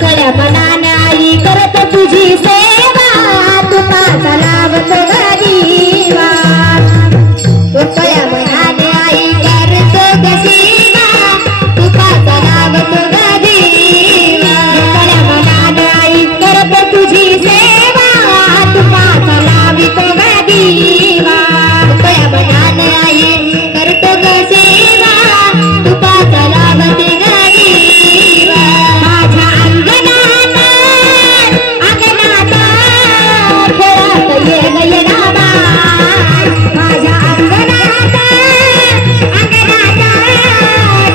मोकळ्या मनाने आई करत तुझी सेवा तुपाचा लावतो गरीवा मोकळ्या मनाने आई करतो ग सेवा तुपाचा लावतो गरीवा मोकळ्या मनाने आई करत तुझी सेवा तुपाचा लावितो गरीवा मोकळ्या मनाने आई करतो ग सेवा तुपाचा लावते गरीवा माझ्या अंगणात खेळत ये गयनाबाई माझ्या अंगणात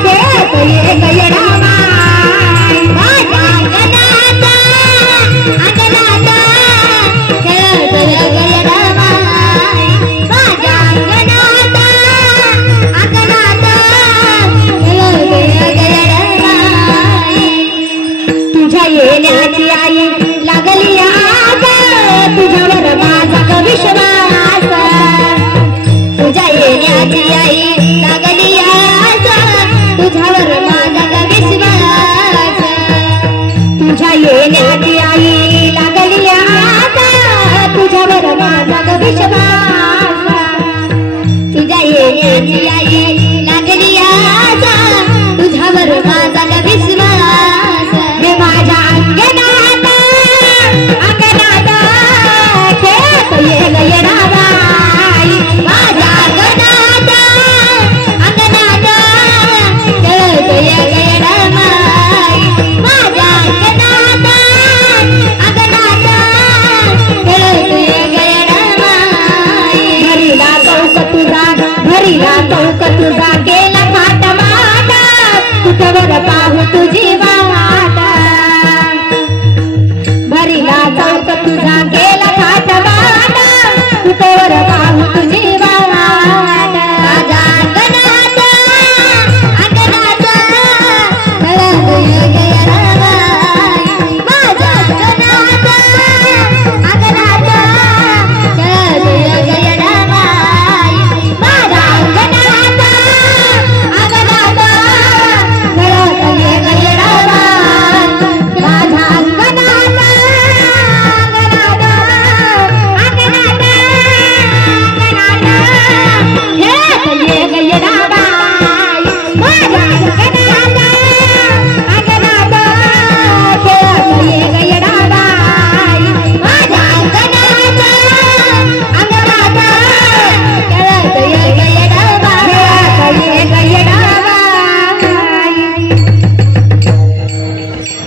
खेळत ये गयनाबाई माझ्या अंगणात खेळत ये गयनाबाई माझ्या अंगणात खेळत ये गयनाबाई तुझ्या येण्याची आई लागली आज तुझ्यावर माझा विश्वास तुझ्या येण्याची आई लागली आज तुझ्यावर माझा विश्वास तुझ्या येण्याची